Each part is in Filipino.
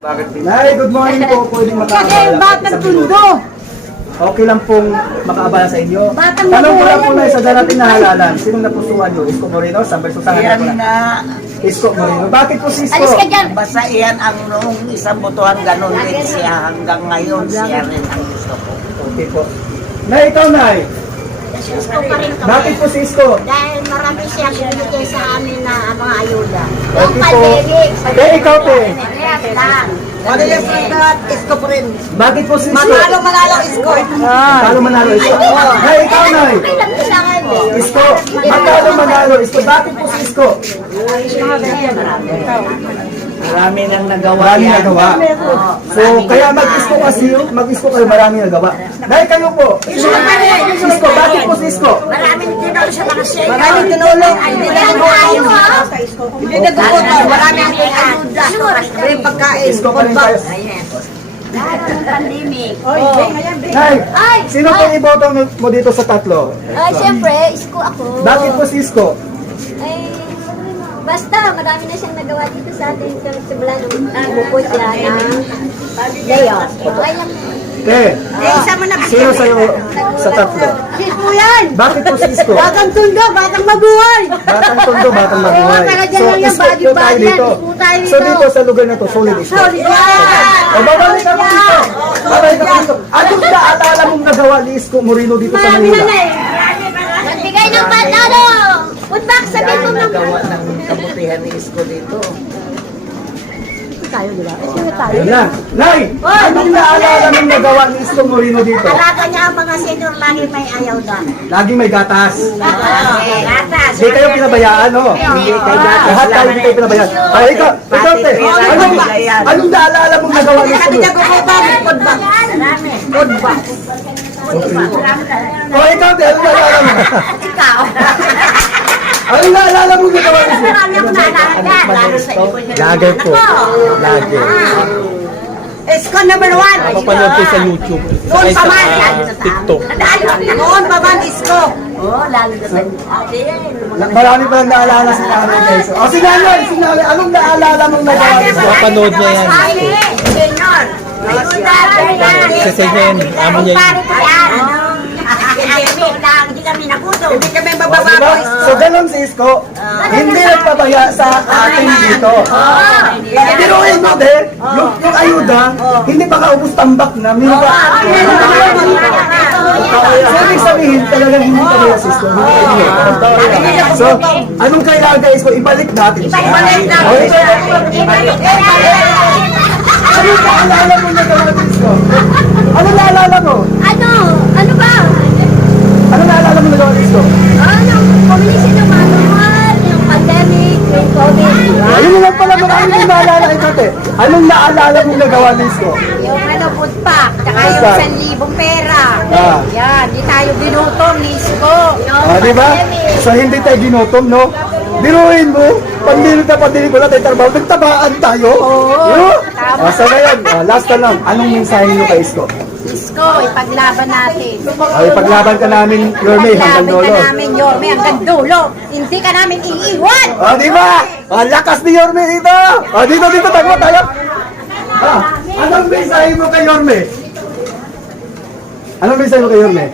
Nay, good morning po. Pwedeng makaabala. Kasi batang tundo. Okay lang pong makaabala sa inyo. Batang Tanong ko lang po mabuhay na sa darating na halalan. Sinong napusuan nyo? Isko Moreno? Sambay Susangan Yan ko na. na, Isko Moreno. Bakit po si Isko? Alis ka dyan. basta iyan ang noong isang botohan, ganun din siya hanggang ngayon, siya rin ang gusto ko. Okay po. Nay, ikaw Nay. Gusto pa rin kami. Bakit po si Isko? Dahil marami siyang binigay sa amin na mga ayuda. Okay po. Eh, ikaw po. Parehas na isko po rin. Bakit po si Isko? Manalo isko. Talo manalo Isko. Nay, ikaw Nay. Isko. Manalo Isko. Bakit po si Isko? Marami nang nagawa Marami yan. nagawa. So, kaya mag-isko kasi yun. Mag-isko kayo, marami nagawa. Nay, kayo po. Isko. Bakit po si Isko? Maraming tinulong sa mga senior. Maraming tinulong. Hindi na tayo, ha? Hindi nagkukuto. Maraming ayuda. May pagkain. Isko pa rin tayo. Lahat ng pandemic. Nay, sino po iboto mo dito sa tatlo? Ay, siyempre, isko ako. Bakit po si Isko? Ay, basta, marami na siyang nagawa dito sa atin. Simula nung bukod siya ng layoff. Okay lang. Isa mo na. Sino sa'yo sa tatlo? Isko yan. Bakit po si Isko? Batang tundo, batang mabuhay. Batang tondo, batang mabuhay. Oo, talaga So, yan, Isko po tayo body-body dito. yan. Isko tayo So, dito. dito sa lugar na to, solid Isko. Solid yan. O, babalik ako dito. Babalik ako dito. Anong naalala mong nagawa ni Isko Moreno dito sa Marami na Manila? na eh. Magbigay ng panalo! Putbak, sabihin mo Marami ng nagawa ng kabutihan ni isko dito. Ayun na. Nay, anong naalala mong nagawa ni Isko Moreno dito? Alaga niya ang mga senior, lagi may ayaw na. Laging may gatas. Gatas. Hindi kayo pinabayaan, no? Hindi kay gatas Lahat tayo lang hindi kayo pinabayaan. Ay, ikaw, te. Anong naalala mong nagawa ni Isko Moreno? Marami. O, ikaw, te. Anong naalala mo? Ikaw. Anong naalala mong nagawa ni Isko? Marami akong naalala dyan. Lalo sa iko niya. Lager po. Lager. Isko number 1. Napapanood ko sa YouTube. Noon Ay, pa sa man. Lalo sa TikTok. Noon pa man isko. Oo, lalo na sa Marami pa lang naalala si nanay, guys. O, si nanay, anong naalala mong nagawa ni Isko? Napapanood niya yan. Senior. Kasi niya yan, amo niya yun. Hindi kami nagutom. Hindi kami O, diba? mababago. So, ganun si Isko, hindi nagpabaya sa atin dito. Biruin mo din, yung ayuda, hindi pa kaubos tambak na, meron pa. So, ibig sabihin, talagang hindi pabaya si Isko. Hindi pabaya. So, anong kailangan kay Isko? Ibalik natin siya. Ibalik natin O, siya. Anong naalala mo na gawin ni Isko? Anong naalala mo? Ano? Ano ba? Anong naalala mo na gawin ni Isko? Ano? Pumili siya ng manual, yung pandemic, yung COVID, di ba? Ayun lang pala maraming yung naalala ito, te. Anong naalala mo na gawin ni Isko? Yung ano, foodpack, tsaka Foodpack. yung 1,000 pera. Ah. Yan, di tayo binutong ni Isko. Di ba? So, hindi tayo ginutom, no? Biruin mo, pandili ko lang tayo trabaho, nagtabaan tayo. Oo. So, ngayon, last na lang, anong mensahe niyo kay Isko? Isko, ipaglaban natin. Ay, paglaban ka namin, Yorme, hanggang Paglaban dulo. ka namin, Yorme, hanggang dulo. Hindi ka namin iiwan. Di ba? Lakas ni Yorme dito. Dito, tagwa tayo. Anong mensahe mo kay Yorme? Anong mensahe mo kay Yorme?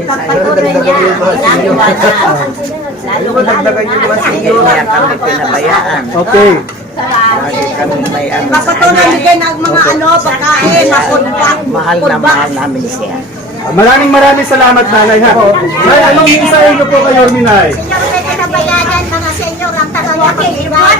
Pagpatuloy niya. Lalo mo dagdagan yung mga senior, kaya kami pinabayaan. Okay. Lagi kami may ano. Pagpatuloy niya ng mga ano, pagkain, na foodpack. Mahal na mahal namin siya. Maraming salamat, Nanay, ha? Nay, anong mensahe niyo po kay Yorme, Nay? Senior na kinabayanan, mga senior ang talaga pag-iwan.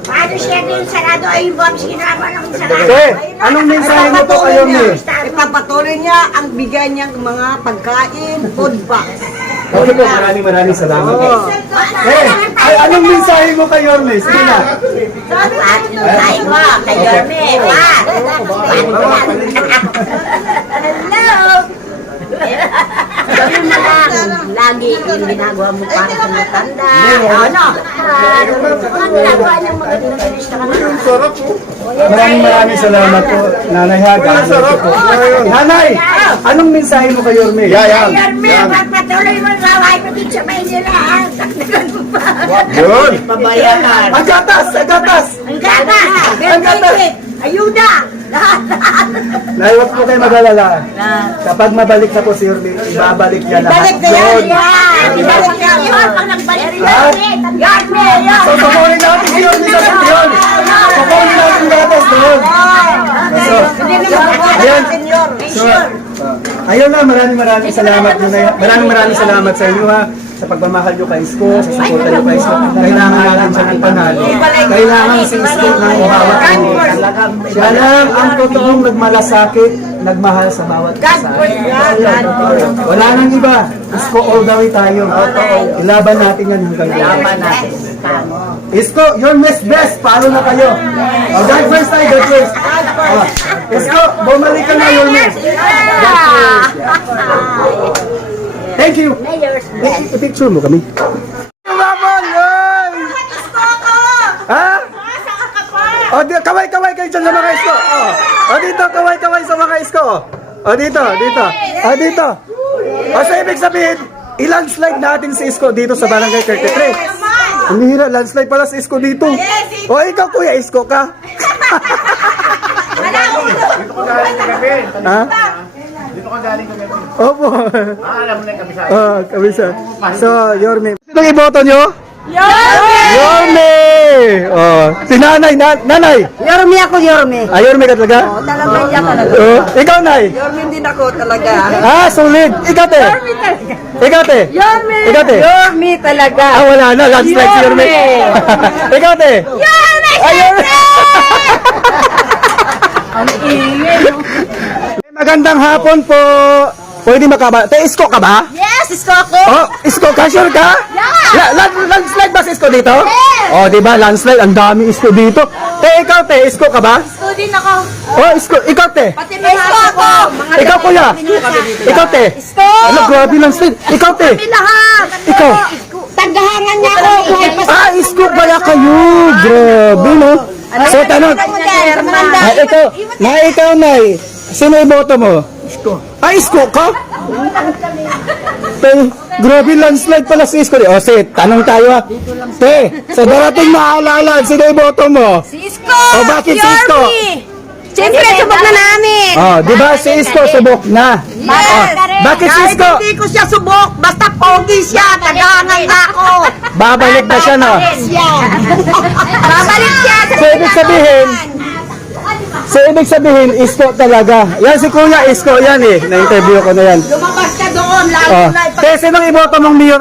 Paano siya din sarado ay yung bomb sinama ng sarado? Te, anong mensahe mo po kay Yorme? Ipapatuloy niya ang bigay niyang mga pagkain, food box. Okay po, maraming salamat. Ay, anong mensahe mo kay Yorme? Sige na. Ay mo, kay Yorme. Hello! Sabi mo lang, lagi yung ginagawa mo para sa matanda. Ano? Ang ginagawa niyang magandang turista ka na. Maraming salamat po, Nanay ha. God bless you po. Nanay, anong mensahe mo kay Yorme? Yan, magpatuloy mo ang laway ko dito sa Maynila. Takdagan mo pa. Yun! Pabayaran. Ang gatas! Ang gatas! Ang gatas. Ang gatas! Ayuda. Lahat. Nay, huwag po kayo mag-alala. Kapag mabalik na po si Yorme, ibabalik niya lahat. Balik na yan. Yun. Ibalik na yan. Pag nagbalik na Ha? yan. Yan. So, sukunin natin si Yorme sa yun. Sukunin natin yung gatas doon. So, ayan. So, ayun na, maraming salamat. Maraming salamat sa inyo ha. Sa pagmamahal nyo kay Isko, sa suporta nyo kay Isko. Kailangan natin siya ng panalo. Kailangan si Isko ng bawat ano. Siya lang ang totoong nagmalasakit, nagmahal sa bawat isa. Wala nang iba. Isko all the way tayo. Ilaban natin yan hanggang Laban natin. Isko, your best. Paano na kayo? God first tayo, God first. Isko, bumalik ka na, your best. Thank you. I-picture mo kami. Ha? O, kaway kayo dyan sa mga isko. O, dito, kaway sa mga isko. O, dito. O, sa ibig sabihin, i-landslide natin si Isko dito sa Barangay 33. Ang hira, landslide pala si Isko dito. O, ikaw kuya, Isko ka? Ha? Dito ka galing kami. Opo. Alam mo na yung kabisa. Kabisa. So, Yorme. Sino iboto nyo? Yorme! Si nanay, nanay. Yorme ako, Yorme. Yorme ka talaga? Talaga yan talaga. Ikaw, nay. Yorme din ako talaga. Sulit. Ikaw, te. Yorme! Ikaw, te. Yorme talaga. Wala na. Landslide si Yorme. Ikaw, te. Yorme! Yorme! Magandang hapon po. Pwede makaba. Te, Isko ka ba? Yes, isko ako. Isko ka? Sure ka? Landslide ba si Isko dito? Yes. Diba? Landslide. Ang dami Isko dito. Te, ikaw, te. Isko ka ba? Isko din ako. Isko. Ikaw, te. Pati isko ako. Ikaw, kuya. Ikaw, te. Isko. Grabe landslide. Ikaw, te. Lahat. Ikaw. Tagdahangan niya ako. Isko pala kayo. Grabe, no? So, tanong. Ikaw, nay. Sino iboto mo? Isko. Isko ka? Te, grabe landslide pala si Isko. Sige, tanong tayo. Te, sa darating na halalan, sino iboto mo? Si Isko. Bakit si Isko? Siyempre, subok na namin. Di ba si Isko subok na? Bakit si Isko? Hindi ko siya subok. Basta pogi siya. Tagahangan na ako. Babalik na siya, no? Babalik siya. So, ibig sabihin, Isko talaga. Yan si Kuya Isko, yan eh. Na-interview ko na yan. Lumabas ka doon. Lalo na. Te, sinong iboto mong mayor?